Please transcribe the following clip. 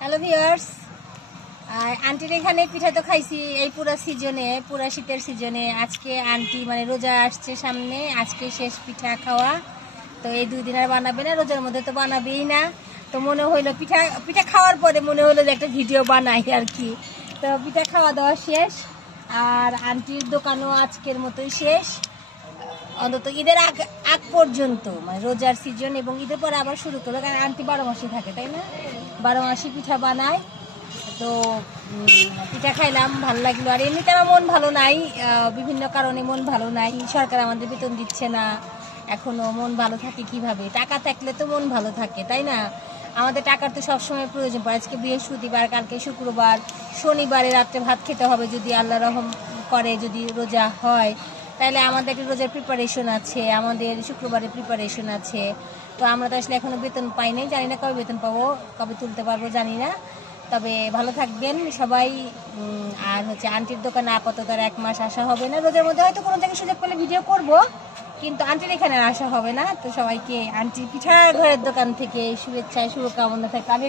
Hello viewers, আন্টির এখানে পিঠা তো খাইছি এই পুরো সিজনে, পুরো শীতের সিজনে। আজকে আন্টি মানে রোজা আসছে সামনে, আজকে শেষ পিঠা খাওয়া। তো এই 2 দিন আর বানাবে না, রোজার মধ্যে তো বানাবেই না। তো মনে হইলো পিঠা পিঠা খাওয়ার পরে মনে হলো যে একটা ভিডিও বানাই আর কি। তো পিঠা খাওয়া দাওয়া শেষ, আর আন্টির দোকানও আজকের মতোই শেষ, অন্তত ঈদের আগ পর্যন্ত, মানে রোজার সিজন এবং ঈদের পরে আবার শুরু করলো, কারণ আন্টি 12 মাসই থাকে, তাই না? 12 মাসই পিঠা বানায়। তো পিঠা খাইলাম, ভালো লাগলো। আর এমনিতে আমার মন ভালো নাই, বিভিন্ন কারণে মন ভালো নাই। সরকার আমাদের বেতন দিচ্ছে না, এখনো মন ভালো থাকে কিভাবে? টাকা থাকলে তো মন ভালো থাকে, তাই না? আমাদের টাকার তো সবসময় প্রয়োজন পড়ে। আজকে বৃহস্পতিবার, কালকে শুক্রবার, শনিবারে রাত্রে ভাত খেতে হবে যদি আল্লাহ রহম করে, যদি রোজা হয়। তাইলে আমাদের একটা রোজার প্রিপারেশন আছে, আমাদের শুক্রবারের প্রিপারেশন আছে। তো আমরা তো আসলে এখনো বেতন পাই নাই, জানি না কবে বেতন পাবো, কবে তুলতে পারবো জানি না। তবে ভালো থাকবেন সবাই। আর আন্টির দোকানে আপাতত আর 1 মাস আসা হবে না। রোজার মধ্যে হয়তো কোনো জায়গায় সুযোগ পেলে ভিডিও করব, কিন্তু আন্টির এখানে আর আসা হবে না। তো সবাইকে আন্টির পিঠা ঘরের দোকান থেকে শুভেচ্ছায় শুভকামনা থাকে। আমি